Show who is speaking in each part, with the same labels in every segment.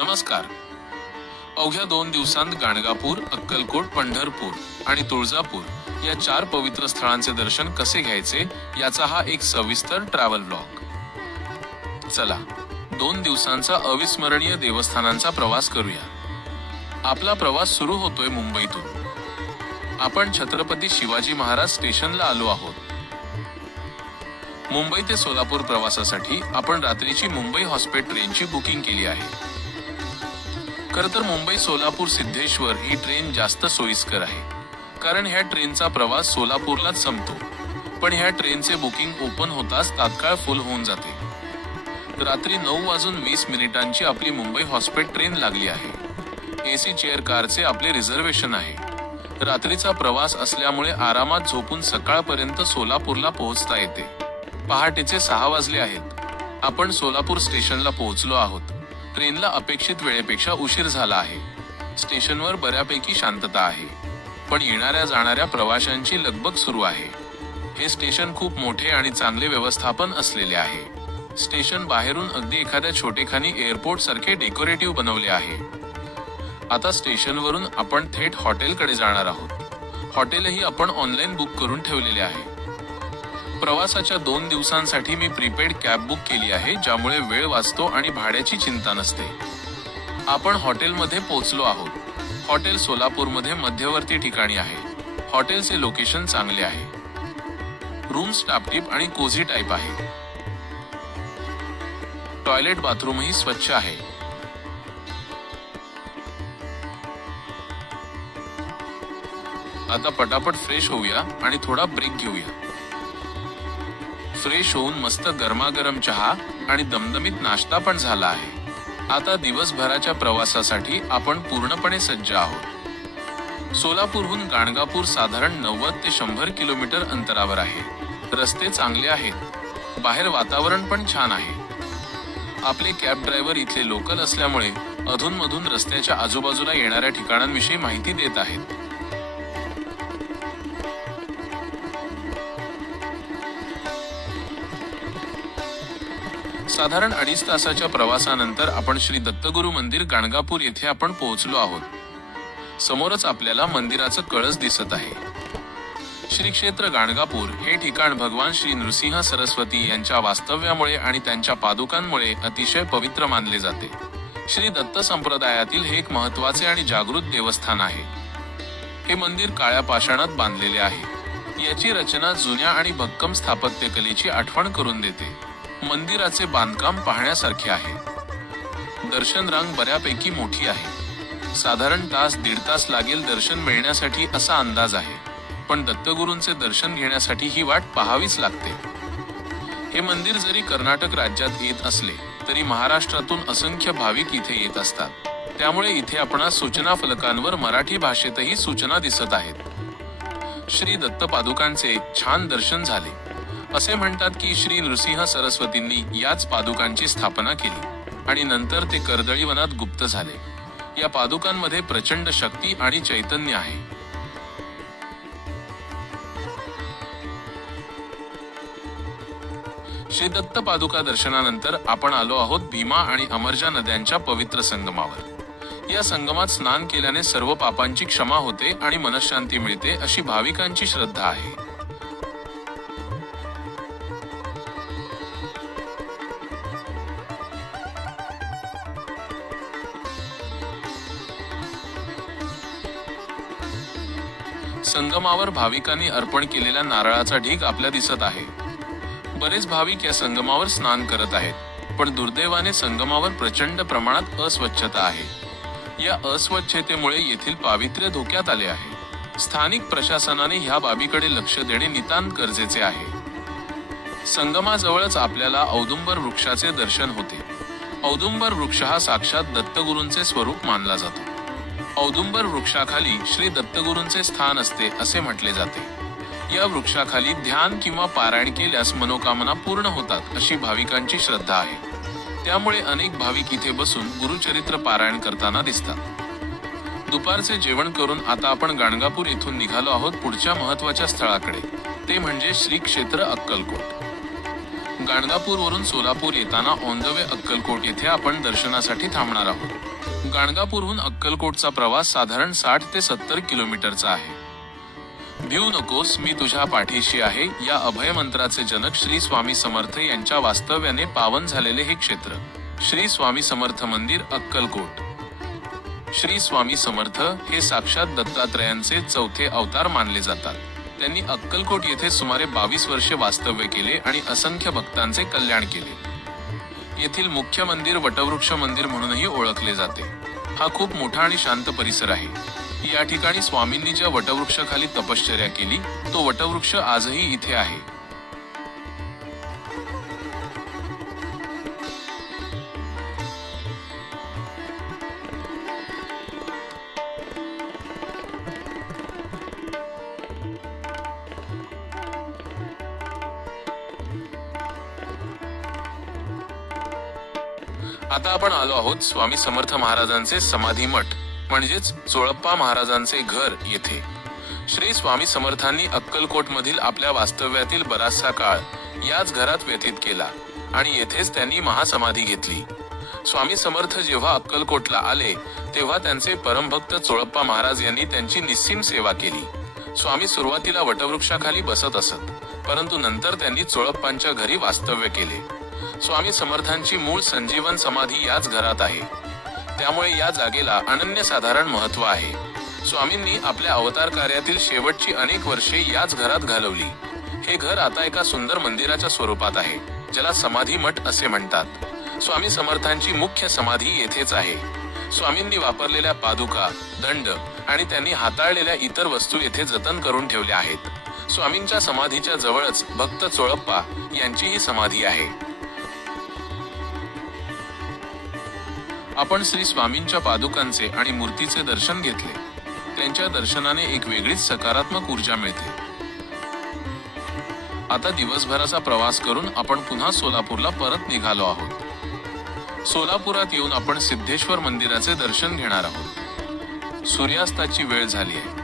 Speaker 1: नमस्कार. अवघ्या दोन दिवसांत गाणगापूर अक्कलकोट पंढरपूर आणि तुळजापूर या चार पवित्र स्थळांचे दर्शन कसे घ्यायचे याचा हा एक सविस्तर ट्रॅव्हल ब्लॉग चला दोन दिवसांचा अविस्मरणीय देवस्थानांचा प्रवास करूया. आपला प्रवास सुरू होतोय मुंबईतून. आपण छत्रपती शिवाजी महाराज स्टेशनला आलो आहोत. मुंबई ते सोलापूर प्रवासासाठी आपण रात्रीची मुंबई हॉस्पेट ट्रेनची बुकिंग केली आहे. खर तर मुंबई सोलापूर सिद्धेश्वर ही ट्रेन जास्त सोयीस्कर आहे. कारण ह्या ट्रेनचा प्रवास सोलापूरलाच संपतो. पण ह्या ट्रेनचे बुकिंग ओपन होताच तात्काळ फुल होऊन जाते. रात्री नऊ वाजून वीस मिनिटांची आपली मुंबई हॉस्पेट ट्रेन लागली आहे. एसी चेअर कारचे आपले रिझर्वेशन आहे. रात्रीचा प्रवास असल्यामुळे आरामात झोपून सकाळपर्यंत सोलापूरला पोहोचता येते. पहाटेचे सहा वाजले आहेत. आपण सोलापूर स्टेशनला पोहोचलो आहोत. ट्रेनला अपेक्षित वेळेपेक्षा उशीर झाला आहे. स्टेशनवर बऱ्यापैकी शांतता आहे. पण येणाऱ्या जाणाऱ्या प्रवाशांची लगबग सुरू आहे. हे स्टेशन खूप मोठे आणि चांगले व्यवस्थापन असलेले आहे. स्टेशन बाहेरून अगदी एखाद्या छोटेखानी एअरपोर्ट सारखे डेकोरेटिव्ह बनवले आहे. आता स्टेशनवरून आपण थेट हॉटेलकडे जाणार आहोत. हॉटेलही आपण ऑनलाईन बुक करून ठेवलेले आहे. प्रवासाच्या दोन दिवसांसाठी मी प्रीपेड कॅब बुक केली आहे ज्यामुळे वेळ वाचतो आणि भाड्याची चिंता नसते. आपण हॉटेलमध्ये पोहोचलो आहोत. हॉटेल सोलापूरमध्ये मध्यवर्ती ठिकाणी आहे. हॉटेलचे लोकेशन चांगले आहे. रूम्स टापटीप आणि कोझी टाईप आहे. टॉयलेट बाथरूमही स्वच्छ आहे. आता पटापट फ्रेश होऊया आणि थोडा ब्रेक घेऊया. फ्रेश होऊन मस्त गरमागरम चहा आणि दमदमीत नाश्ता पण झाला आहे. आता दिवसभराच्या प्रवासासाठी आपण पूर्णपणे सज्ज आहोत. सोलापूरहून गाणगापूर साधारण नव्वद ते शंभर किलोमीटर अंतरावर आहे. रस्ते चांगले आहेत. बाहेर वातावरण पण छान आहे. आपले कॅब ड्रायव्हर इथले लोकल असल्यामुळे अधूनमधून रस्त्याच्या आजूबाजूला येणाऱ्या ठिकाणांविषयी माहिती देत आहेत. साधारण अडीच तासाच्या प्रवासानंतर आपण श्री दत्तगुरु मंदिर गाणगापूर येथे आपण पोहोचलो आहोत. समोरच आपल्याला मंदिराचं कळस दिसत आहे. श्री क्षेत्र गाणगापूर हे ठिकाण भगवान श्री नृसिंह सरस्वती यांच्या वास्तव्यामुळे आणि त्यांच्या पादुकांमुळे अतिशय पवित्र मानले जाते. श्री दत्त संप्रदायातील हे एक महत्त्वाचे आणि जागृत देवस्थान आहे. हे मंदिर काळ्या पाषाणात बांधलेले आहे. याची रचना जुन्या आणि भक्कम स्थापत्यकलेची आठवण करून देते. मंदिराचे बांधकाम पाहण्यासारखे आहे. दर्शन रांग बऱ्यापैकी मोठी आहे. साधारण तास दीड तास लागेल दर्शन मिळण्यासाठी असा अंदाज आहे. पण दत्तगुरूंचे दर्शन घेण्यासाठी ही वाट पाहावीच लागते. हे मंदिर जरी कर्नाटक राज्यात येत असले तरी महाराष्ट्रातून असंख्य भाविक इथे येत असतात. त्यामुळे इथे आपणास सूचना फलकांवर मराठी भाषेतही सूचना दिसत आहेत. श्री दत्त पादुकांचे छान दर्शन झाले. असे म्हणतात की श्री नृसिंह सरस्वतींनी याच पादुकांची स्थापना केली आणि नंतर ते कर्दळी वनात गुप्त झाले. या पादुकांमध्ये प्रचंड शक्ती आणि चैतन्य आहे. श्री दत्त पादुका दर्शनानंतर आपण आलो आहोत भीमा आणि अमरजा नद्यांच्या पवित्र संगमावर. या संगमात स्नान केल्याने सर्व पापांची क्षमा होते आणि मनशांती मिळते अशी भाविकांची श्रद्धा आहे. संगमावर भाविकांनी अर्पण केलेल्या नारळाचा ढीग आपल्या दिसत आहे. बरेच भाविक या संगमावर स्नान करत आहेत पण दुर्दैवाने संगमावर प्रचंड प्रमाणात अस्वच्छता आहे. या अस्वच्छतेमुळे येथील पावित्र्य धोक्यात आले आहे. स्थानिक प्रशासनाने ह्या बाबीकडे लक्ष देणे नितांत गरजेचे आहे. संगमाजवळच आपल्याला औदुंबर वृक्षाचे दर्शन होते. औदुंबर वृक्ष हा साक्षात दत्तगुरूंचे स्वरूप मानला जातो. औदुंबर वृक्षाखाली श्री दत्तगुरूंचे स्थान असते असे म्हटले जाते. या वृक्षाखाली ध्यान किंवा पारायण केल्यास मनोकामना पूर्ण होतात अशी भाविकांची श्रद्धा आहे. त्यामुळे अनेक भाविक इथे बसून गुरुचरित्र पारायण करताना दिसतात. दुपारचे जेवण करून आता आपण गाणगापूर येथून निघालो आहोत पुढच्या महत्त्वाच्या स्थळाकडे. ते म्हणजे श्री क्षेत्र अक्कलकोट. गाणगापूरवरून सोलापूर येताना ऑन द वे अक्कलकोट येथे आपण दर्शनासाठी थांबणार आहोत. गाणगापूरहून अक्कलकोटचा प्रवास साधारण साठ ते सत्तर किलोमीटरचा आहे. भिऊ नकोस मी तुझ्या पाठीशी आहे या अभय मंत्राचे जनक श्री स्वामी समर्थ यांच्या वास्तव्याने पावन झालेले हे क्षेत्र. श्री स्वामी समर्थ मंदिर अक्कलकोट. श्री स्वामी समर्थ हे साक्षात दत्तात्रयांचे चौथे अवतार मानले जातात. त्यांनी अक्कलकोट येथे सुमारे बावीस वर्षे वास्तव्य केले आणि असंख्य भक्तांचे कल्याण केले. येथील मुख्य मंदिर वटवृक्ष मंदिर म्हणूनही ओळखले जाते. हा खूप मोठा आणि शांत परिसर आहे. या ठिकाणी स्वामींनी ज्या वटवृक्षाखाली तपश्चर्या केली तो वटवृक्ष आजही इथे आहे. आता आपण आलो आहोत स्वामी समर्थ महाराजांचे समाधी मठ म्हणजेच चोळप्पा महाराजांचे घर येथे. श्री स्वामी समर्थांनी अक्कलकोट मधील आपल्या वास्तव्यातील बराचसा काळ याच घरात व्यतीत केला आणि येथेच त्यांनी महासमाधी घेतली. स्वामी समर्थ जेव्हा अक्कलकोटला आले तेव्हा त्यांचे परमभक्त चोळप्पा महाराज यांनी त्यांची निस्सीम सेवा केली. स्वामी सुरुवातीला वटवृक्षाखाली बसत असत परंतु नंतर त्यांनी चोळप्पांच्या घरी वास्तव्य केले. स्वामी समर्थांची मूळ संजीवन समाधी याच घरात आहे. त्यामुळे या जागेला अनन्यसाधारण महत्त्व आहे. स्वामींनी आपल्या अवतार कार्यातील शेवटची अनेक वर्षे याच घरात घालवली. हे घर आता एका सुंदर मंदिराच्या स्वरूपात आहे ज्याला समाधी मठ असे म्हणतात. स्वामी समर्थांची मुख्य समाधी येथेच आहे. स्वामींनी वापरलेल्या पादुका दंड आणि त्यांनी हाताळलेल्या इतर वस्तू येथे जतन करून ठेवल्या आहेत. स्वामींच्या समाधीच्या जवळच भक्त चोळप्पा यांचीही समाधी आहे. आपण श्री स्वामींच्या पादुकांचे आणि मूर्तीचे दर्शन घेतले. त्यांच्या दर्शनाने एक वेगळीच सकारात्मक ऊर्जा मिळते. आता दिवसभराचा प्रवास करून आपण पुन्हा सोलापूरला परत निघालो आहोत. सोलापुरात येऊन आपण सिद्धेश्वर मंदिराचे दर्शन घेणार आहोत. सूर्यास्ताची वेळ झाली आहे.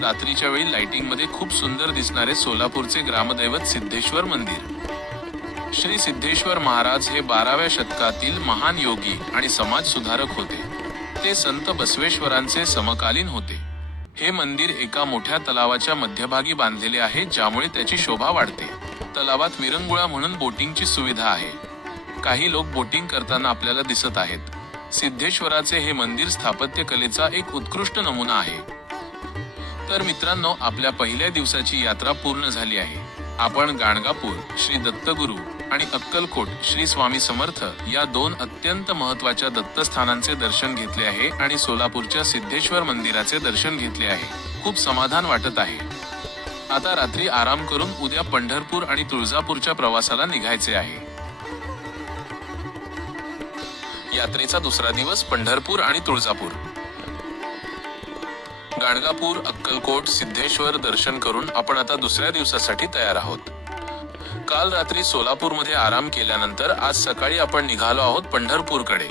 Speaker 1: रात्रीच्या वेळी लाइटिंगमध्ये खूप सुंदर दिसणारे सोलापूरचे ग्रामदैवत सिद्धेश्वर मंदिर. श्री सिद्धेश्वर महाराज हे बाराव्या शतकातील महान योगी आणि समाज सुधारक होते. ते संत बसवेश्वरांचे समकालीन होते. हे मंदिर एका मोठ्या तलावाच्या मध्यभागी बांधलेले आहे ज्यामुळे त्याची शोभा वाढते. तलावात विरंगुळा म्हणून बोटिंगची सुविधा आहे. काही लोक बोटिंग करताना आपल्याला दिसत आहेत. सिद्धेश्वराचे हे मंदिर स्थापत्य कलेचा एक उत्कृष्ट नमुना आहे. तर मित्रांनो आपल्या पहिल्या दिवसाची यात्रा पूर्ण झाली आहे. आपण गाणगापूर श्री दत्तगुरु आणि अक्कलकोट श्री स्वामी समर्थ या दोन अत्यंत महत्त्वाच्या दत्तस्थानांचे दर्शन घेतले आहे आणि सोलापूरच्या सिद्धेश्वर मंदिराचे दर्शन घेतले आहे. खूप समाधान वाटत आहे. आता रात्री आराम करून उद्या पंढरपूर आणि तुळजापूरच्या प्रवासाला निघायचे आहे. यात्रेचा दुसरा दिवस पंढरपूर आणि तुळजापूर. गाणगापूर अक्कलकोट सिद्धेश्वर दर्शन करून आपण आता दुसऱ्या दिवसासाठी तयार आहोत. काल रात्री सोलापूरमध्ये आराम केल्यानंतर आज सकाळी आपण निघालो आहोत पंढरपूरकडे.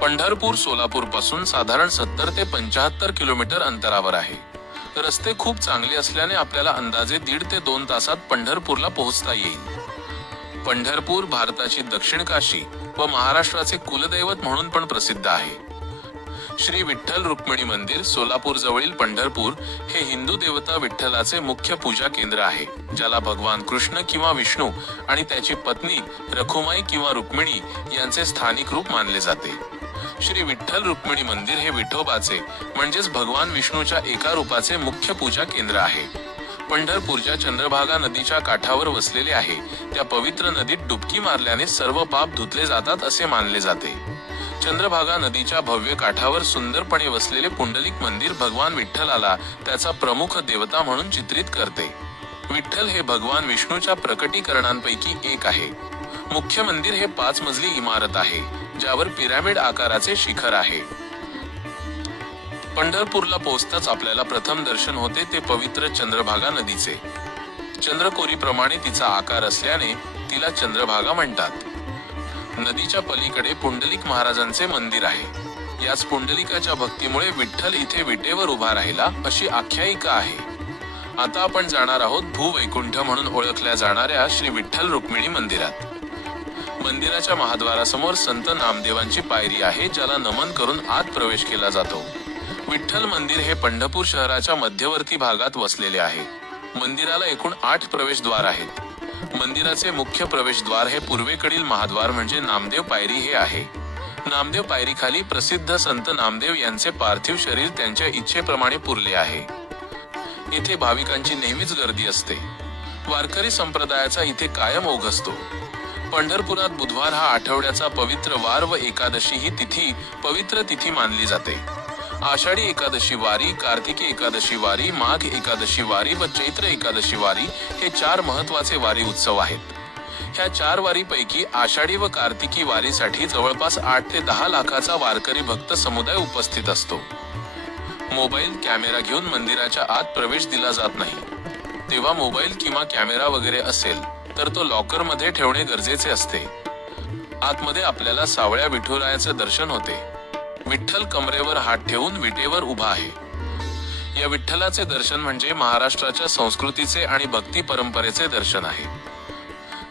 Speaker 1: पंढरपूर सोलापूरपासून साधारण सत्तर ते पंचाहत्तर किलोमीटर अंतरावर आहे. रस्ते खूप चांगले असल्याने आपल्याला अंदाजे दीड ते दोन तासात पंढरपूरला पोहोचता येईल. पंढरपूर भारताची दक्षिण काशी व महाराष्ट्राचे कुलदैवत म्हणून पण प्रसिद्ध आहे. श्री विठ्ठल रुक्मिणी मंदिर सोलापूर जवळील पंढरपूर हे हिंदू देवता विठ्ठलाचे मुख्य पूजा केंद्र आहे ज्याला भगवान कृष्ण किंवा विष्णू आणि त्याची पत्नी रखुमाई किंवा रुक्मिणी यांचे स्थानिक रूप मानले जाते. श्री विठ्ठल रुक्मिणी मंदिर हे विठोबाचे म्हणजेच भगवान विष्णूच्या एका रूपाचे मुख्य पूजा केंद्र आहे. पंढरपूरच्या चंद्रभागा नदीच्या काठावर वसलेले आहे त्या पवित्र नदीत डुबकी मारल्याने सर्व पाप धुतले जातात असे मानले जाते. चंद्रभागा नदीच्या भव्य काठावर सुंदरपणे वसलेले पुंडलिक मंदिर भगवान विठ्ठलाला त्याचा प्रमुख देवता म्हणून चित्रित करते. विठ्ठल हे भगवान विष्णूच्या प्रकटीकरणांपैकी एक आहे. मुख्य मंदिर हे पाच मजली इमारत आहे ज्यावर पिरामिड आकाराचे शिखर आहे. पंढरपूरला पोहोचताच आपल्याला प्रथम दर्शन होते ते पवित्र चंद्रभागा नदीचे. चंद्रकोरीप्रमाणे तिचा आकार असल्याने तिला चंद्रभागा म्हणतात. नदीच्या पलीकडे पुंडलिक महाराजांचे मंदिर आहे. याच पुंडलिकाच्या भक्तीमुळे विठ्ठल इथे विटेवर उभा राहिला अशी आख्यायिका आहे. आता आपण जाणार आहोत भूवैकुंठ म्हणून ओळखल्या जाणाऱ्या श्री विठ्ठल रुक्मिणी मंदिरात. मंदिराच्या महाद्वारासमोर संत नामदेवांची पायरी आहे ज्याला नमन करून आत प्रवेश केला जातो. विठ्ठल मंदिर हे पंढरपूर शहराच्या मध्यवर्ती भागात वसलेले आहे. मंदिराला एकूण आठ प्रवेशद्वार आहेत. मंदिराचे मुख्य प्रवेशद्वार हे पूर्वेकडील महाद्वार म्हणजे नामदेव पायरी हे आहे. नामदेव पायरीखाली प्रसिद्ध संत नामदेव यांचे पार्थिव शरीर त्यांच्या इच्छेप्रमाणे पुरले आहे. येथे भाविकांची नेहमीच गर्दी असते. वारकरी संप्रदायाचा इथे कायम ओघ असतो. पंढरपुरात बुधवार हा आठवड्याचा पवित्र वार व एकादशी ही तिथी पवित्र तिथी मानली जाते. आषाढी एकादशी वारी कार्तिकी एकादशी वारी माघ एकादशी वारी व चैत्र एकादशी वारी हे चार महत्त्वाचे वारी उत्सव आहेत. ह्या चार वारीपैकी आषाढी व कार्तिकी वारीसाठी जवळपास आठ ते दहा लाखाचा वारकरी भक्त समुदाय उपस्थित असतो. मोबाईल कॅमेरा घेऊन मंदिराच्या आत प्रवेश दिला जात नाही. तेव्हा मोबाईल किंवा कॅमेरा वगैरे असेल तर तो लॉकरमध्ये ठेवणे गरजेचे असते. आतमध्ये आपल्याला सावळ्या विठुरायाचे दर्शन होते. विठ्ठल कमरेवर हात ठेवून विटेवर उभा आहे. या विठ्ठलाचे दर्शन म्हणजे महाराष्ट्राच्या संस्कृतीचे आणि भक्ती परंपरेचे दर्शन आहे.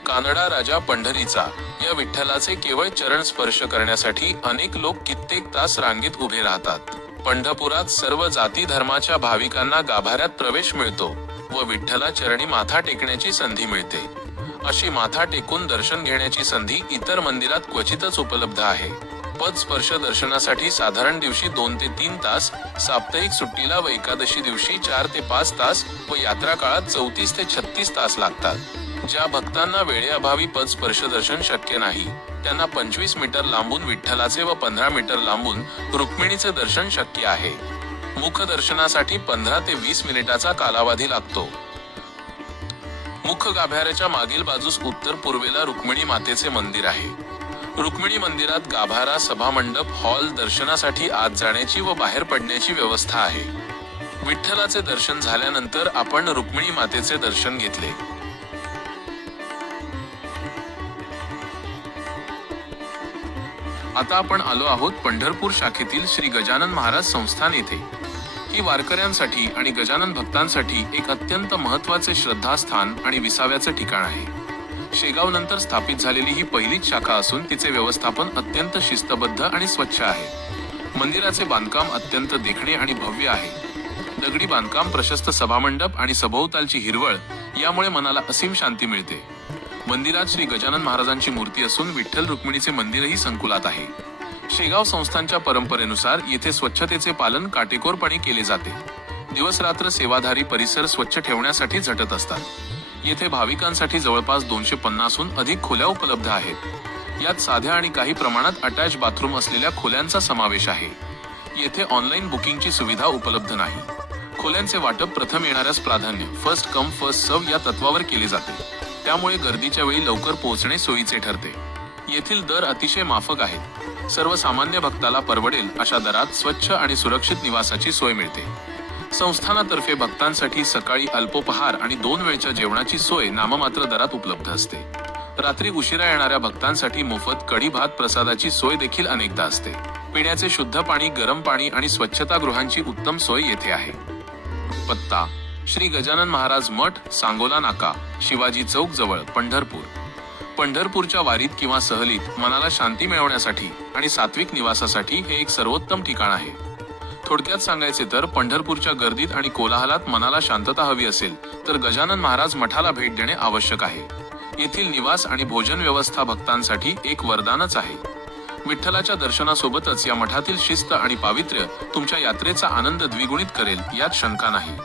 Speaker 1: कानडा राजा पंढरीचा या विठ्ठलाचे केवळ चरण स्पर्श करण्यासाठी अनेक लोक कित्येक तास रांगेत उभे राहतात. पंढरपुरात सर्व जाती धर्माच्या भाविकांना गाभाऱ्यात प्रवेश मिळतो व विठ्ठला चरणी माथा टेकण्याची संधी मिळते. अशी माथा टेकून दर्शन घेण्याची संधी इतर मंदिरात क्वचितच उपलब्ध आहे. पद स्पर्श दर्शनासाठी साधारण दिवशी दोन ते तीन तास साप्ताहिक सुट्टीला व एकादशी दिवशी चार ते पाच तास व यात्रा काळात चौतीस ते छत्तीस तास लागतात. ज्या भक्तांना वेळेअभावी पद स्पर्श दर्शन शक्य नाही त्यांना पंचवीस मीटर लांबून विठ्ठलाचे व पंधरा मीटर लांबून रुक्मिणीचे दर्शन शक्य आहे. मुख दर्शनासाठी पंधरा ते वीस मिनिटाचा कालावधी लागतो. मुख गाभाऱ्याच्या मागील बाजूस उत्तर पूर्वेला रुक्मिणी मातेचे मंदिर आहे. रुक्मिणी मंदिरात गाभारा सभामंडप हॉल दर्शनासाठी आत जाण्याची व बाहेर पडण्याची व्यवस्था आहे. विठ्ठलाचे दर्शन झाल्यानंतर आपण रुक्मिणी मातेचे दर्शन घेतले. आता आपण आलो आहोत पंढरपूर शाखेतील श्री गजानन महाराज संस्थान येथे. ही वारकऱ्यांसाठी आणि गजानन भक्तांसाठी एक अत्यंत महत्त्वाचे श्रद्धास्थान आणि विसाव्याचे ठिकाण आहे. शेगाव नंतर स्थापित झालेली ही पहिलीच शाखा असून तिचे व्यवस्थापन अत्यंत शिस्तबद्ध आणि स्वच्छ आहे. मंदिराचे बांधकाम अत्यंत देखणे आणि भव्य आहे. दगडी बांधकाम प्रशस्त सभामंडप आणि सभोवतालची हिरवळ यामुळे मनाला असीम शांती मिळते. मंदिरात श्री गजानन महाराजांची मूर्ती असून विठ्ठल रुक्मिणीचे मंदिरही संकुलात आहे. शेगाव संस्थांच्या परंपरेनुसार येथे स्वच्छतेचे पालन काटेकोरपणे केले जाते. दिवस रात्र सेवाधारी परिसर स्वच्छ ठेवण्यासाठी झटत असतात. येथे भाविकांसाठी जवळपास दोनशे पन्नासहून अधिक खोल्या उपलब्ध आहेत. यात साध्या आणि काही प्रमाणात अटॅच बाथरूम असलेल्या खोल्यांचा समावेश आहे. येथे ऑनलाईन बुकिंगची सुविधा उपलब्ध नाही. खोल्यांचे वाटप प्रथम येणाऱ्यास प्राधान्य फर्स्ट कम फर्स्ट सर्व या तत्वावर केले जाते. त्यामुळे गर्दीच्या वेळी लवकर पोहोचणे सोयीचे ठरते. येथील दर अतिशय माफक आहेत. सर्वसामान्य भक्ताला परवडेल अशा दरात स्वच्छ आणि सुरक्षित निवासाची सोय मिळते. संस्थानातर्फे भक्तांसाठी सकाळी अल्पोपहार आणि दोन वेळच्या जेवणाची सोय नाममात्र दरात उपलब्ध असते. रात्री उशिरा येणाऱ्या भक्तांसाठी मोफत कढी भात प्रसादाची सोय देखील अनेकदा असते. पिण्याचे शुद्ध पाणी गरम पाणी आणि स्वच्छतागृहांची उत्तम सोय येथे आहे. पत्ता श्री गजानन महाराज मठ सांगोला नाका शिवाजी चौक जवळ पंढरपूर. पंढरपूरच्या वारीत किंवा सहलीत मनाला शांती मिळवण्यासाठी आणि सात्विक निवासासाठी हे एक सर्वोत्तम ठिकाण आहे. थोडक्यात सांगायचे तर पंढरपूरच्या गर्दीत आणि कोलाहलात मनाला शांतता हवी असेल तर गजानन महाराज मठाला भेट देणे आवश्यक आहे. येथील निवास आणि भोजन व्यवस्था भक्तांसाठी एक वरदानच आहे. विठ्ठलाच्या दर्शनासोबतच या मठातील शिस्त आणि पावित्र्य तुमच्या यात्रेचा आनंद द्विगुणित करेल यात शंका नाही.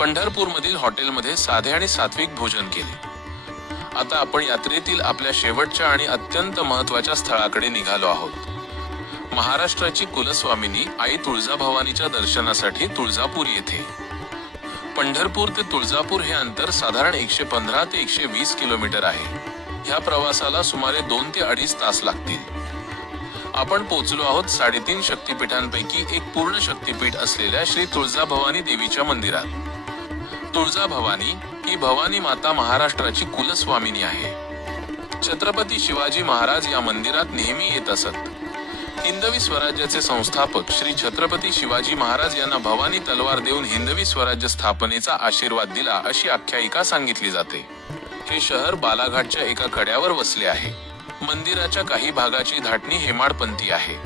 Speaker 1: पंढरपूरमधील हॉटेलमध्ये साधे आणि सात्विक भोजन केले. आता आपण यात्रेतील आपल्या शेवटच्या आणि अत्यंत महत्त्वाच्या स्थळाकडे निघालो आहोत. महाराष्ट्राची कुलस्वामिनी आई तुळजाभवानीच्या दर्शनासाठी तुळजापूर येथे. पंढरपूर ते तुळजापूर हे अंतर साधारण एकशे पंधरा ते एकशे वीस किलोमीटर आहे. ह्या प्रवासाला सुमारे दोन ते अडीच तास लागतील. आपण पोहोचलो आहोत साडेतीन शक्तिपीठांपैकी एक पूर्ण शक्तिपीठ असलेल्या श्री तुळजाभवानी देवीच्या मंदिरात. तुळजाभवानी ही भवानी माता महाराष्ट्राची कुलस्वामिनी आहे. छत्रपती शिवाजी महाराज या मंदिरात नेहमी येत असत. हिंदवी स्वराज्याचे संस्थापक श्री छत्रपती शिवाजी महाराज यांना भवानी तलवार देऊन हिंदवी स्वराज्य स्थापनेचा आशीर्वाद दिला अशी आख्यायिका सांगितली जाते. हे शहर बालाघाटच्या एका कड्यावर वसले आहे. मंदिराच्या काही भागाची धाटणी हेमाडपंथी आहे.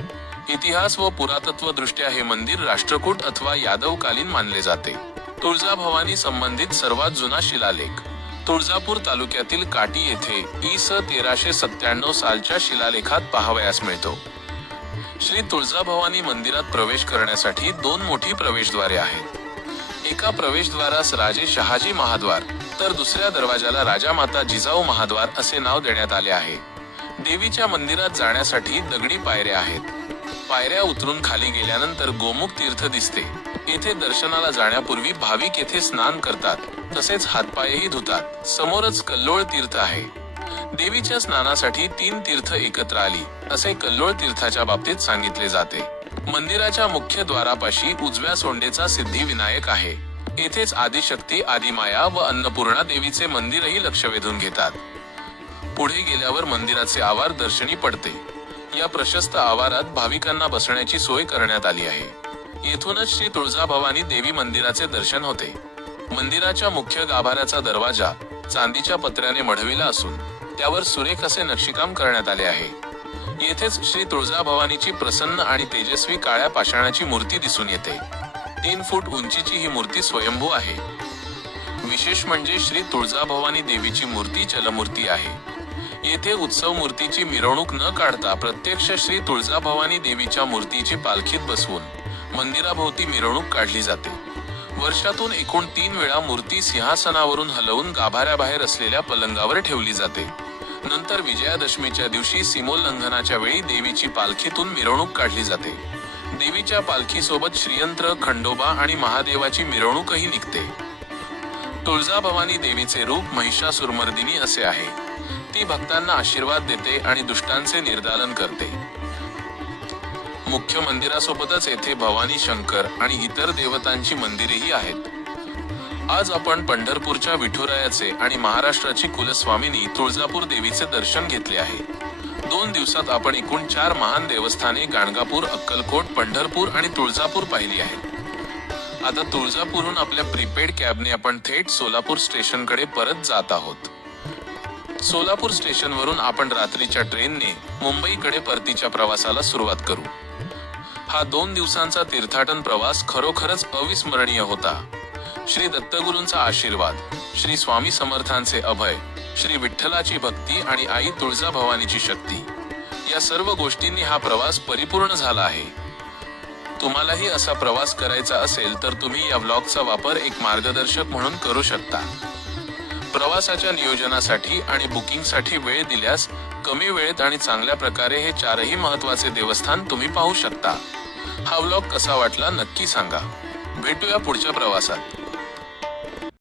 Speaker 1: इतिहास व पुरातत्व दृष्ट्या हे मंदिर राष्ट्रकूट अथवा यादवकालीन मानले जाते. तुळजाभवानी संबंधित सर्वात जुना शिलालेख. तुळजापूर तालुक्यातील काटी येथे इ स तेराशे सत्त्याण्णव सालच्या शिलालेखात पाहावयास मिळतो. श्री तुळजाभवानी मंदिरात प्रवेश करण्यासाठी दोन मोठी प्रवेशद्वारे आहेत. एका प्रवेशद्वारास राजे शहाजी महाद्वार तर दुसऱ्या दरवाजाला राजा माता जिजाऊ महाद्वार असे नाव देण्यात आले आहे. देवीच्या मंदिरात जाण्यासाठी दगडी पायऱ्या आहेत. पायऱ्या उतरून खाली गेल्यानंतर गोमुख तीर्थ दिसते. येथे दर्शनाला जाण्यापूर्वी भाविक येथे स्नान करतात. तसेच हातपायही धुतात. समोरच कल्लोळ तीर्थ आहे. देवीच्या स्नानासाठी तीन तीर्थ एकत्र आली. असे कल्लोळ तीर्थाच्या बाबतीत सांगितले जाते. मंदिराच्या मुख्य द्वारापाशी उजव्या सोंडेचा सिद्धिविनायक आहे. येथेच आदिशक्ती आदिमाया व अन्नपूर्णा देवीचे मंदिरही लक्ष वेधून घेतात. पुढे गेल्यावर मंदिराचे आवार दर्शनी पडते. या प्रशस्त आवारात भाविकांना बसण्याची सोय करण्यात आली आहे. येथूनच श्री तुळजाभवानी देवी मंदिराचे दर्शन होते. मंदिराच्या मुख्य गाभाऱ्याचा दरवाजा चांदीच्या पत्र्याने मढविला असून त्यावर सुरेख असे नक्षीकाम करण्यात आले आहे. येथेच श्री तुळजाभवानीची प्रसन्न आणि तेजस्वी काळ्या पाषाणाची मूर्ती दिसून येते. तीन फूट उंचीची ही मूर्ती स्वयंभू आहे. विशेष म्हणजे श्री तुळजाभवानी देवीची मूर्ती चलमूर्ती आहे. येथे उत्सव मूर्तीची मिरवणूक न काढता प्रत्यक्ष श्री तुळजाभवानी देवीच्या मूर्तीची पालखीत बसवून मंदिराभोवती मिरवणूक काढली जाते. वर्षातून एकूण तीन वेळा मूर्ती सिंहासनावरून हलवून गाभाऱ्याबाहेर असलेल्या पलंगावर ठेवली जाते. नंतर विजयादशमीच्या दिवशी सीमोल्लंघनाच्या वेळी देवीची पालखीतून मिरवणूक काढली जाते. देवीच्या पालखीसोबत श्रीयंत्र खंडोबा आणि महादेवाची मिरवणूकही निघते. तुळजाभवानी देवीचे रूप महिषासुरमर्दिनी असे आहे. ती भक्तांना आशीर्वाद देते आणि दुष्टांचे निर्दालन करते. मुख्य मंदिरासोबतच येथे भवानी शंकर आणि इतर देवतांची मंदिरेही आहेत. आज आपण पंढरपूरच्या विठुरायाचे आणि महाराष्ट्राची कुलस्वामिनी तुळजापूर देवीचे दर्शन घेतले आहे. दोन दिवसात आपण एकूण चार महान देवस्थाने गाणगापूर अक्कलकोट पंढरपूर आणि तुळजापूर पाहिली आहेत. आता तुळजापूरहून आपल्या प्रीपेड कॅबने आपण थेट सोलापूर स्टेशनकडे परत जात आहोत. सोलापूर स्टेशनवरून आपण रात्रीच्या ट्रेनने मुंबईकडे परतीच्या प्रवासाला सुरुवात करू. हा दोन दिवसांचा तीर्थाटन प्रवास खरोखरच अविस्मरणीय होता. श्री दत्तगुरूंचा आशीर्वाद श्री स्वामी समर्थांचे अभय श्री विठ्ठलाची भक्ती आणि आई तुळजा भवानीची शक्ती. या सर्व गोष्टींनी हा प्रवास परिपूर्ण झाला आहे. तुम्हालाही असा प्रवास करायचा असेल तर तुम्ही या व्लॉगचा वापर एक मार्गदर्शक म्हणून करू शकता. प्रवासाच्या नियोजनासाठी आणि बुकिंगसाठी वेळ दिल्यास कमी वेळेत आणि चांगल्या प्रकारे हे चारही महत्त्वाचे देवस्थान तुम्ही पाहू शकता. हा व्लॉग कसा वाटला नक्की सांगा. भेटूया पुढच्या प्रवासात.